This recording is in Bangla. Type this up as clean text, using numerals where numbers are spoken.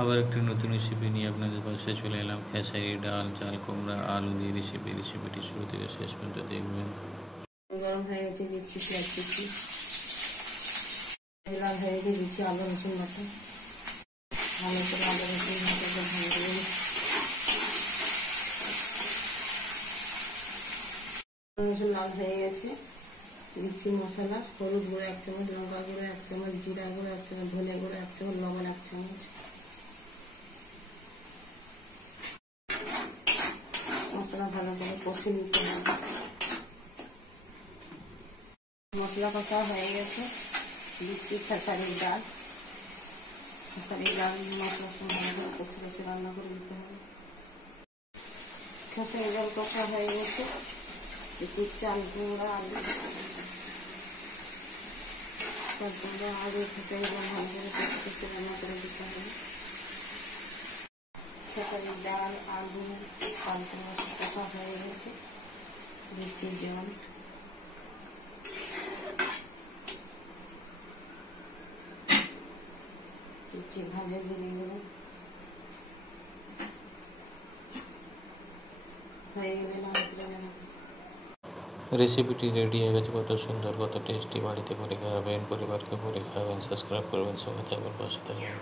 আবার একটি নতুন রেসিপি নিয়ে আপনাদের পাশে চলে এলাম। খেসারি ডাল, চাল কুমড়া, আলু দিয়ে রেসিপিটি শুরু থেকে শেষ পর্যন্ত দেখবেন। গরম হয়ে গেছে, দিচ্ছি পেঁয়াজ কুচি, লাল হয়ে গেছে, দিচ্ছি আদা রসুন বাটা, ভালো করে আদা রসুন বাটাটা ভেঙে দেবেন। রসুন লাল হয়ে গেছে, দিচ্ছি মশলা, হলুদ গুঁড়ো 1 চামচ, লঙ্কা গুঁড়ো 1 চামচ, জিরা গুঁড়ো 1 চামচ, ধনে গুঁড়ো 1 চামচ, লবণ 1 চামচ। মশলা ভালো করে কষে নিতে হবে। মশলা কষা হয়ে গেছে, দিচ্ছি খেসারির ডাল। খেসারির ডাল মশলার সঙ্গে ভালো করে কষে কষে রান্না করে দিতে হবে। খেসারির ডাল কষা হয়ে গেছে, একটু চাল কুমড়া, আলু, চাল কুমড়া, আলু, খেসারির ডাল ভালো করে কষে কষে রান্না করে দিতে হবে। খেসারির ডাল, আলু, চাল কুমড়া কষা হয়ে গেছে, দিচ্ছি জল। দিচ্ছি ভাজা জিরে গুঁড়ো। হয়ে গেলে নাড়া করে নেব। রেসিপিটি রেডি হয়ে গেছে। কত সুন্দর, কত টেস্টি। বাড়িতে করে খাবেন, পরিবারকে করে খাবেন। সাবস্ক্রাইব করবেন, সঙ্গে থাকবেন, পাশে থাকবেন।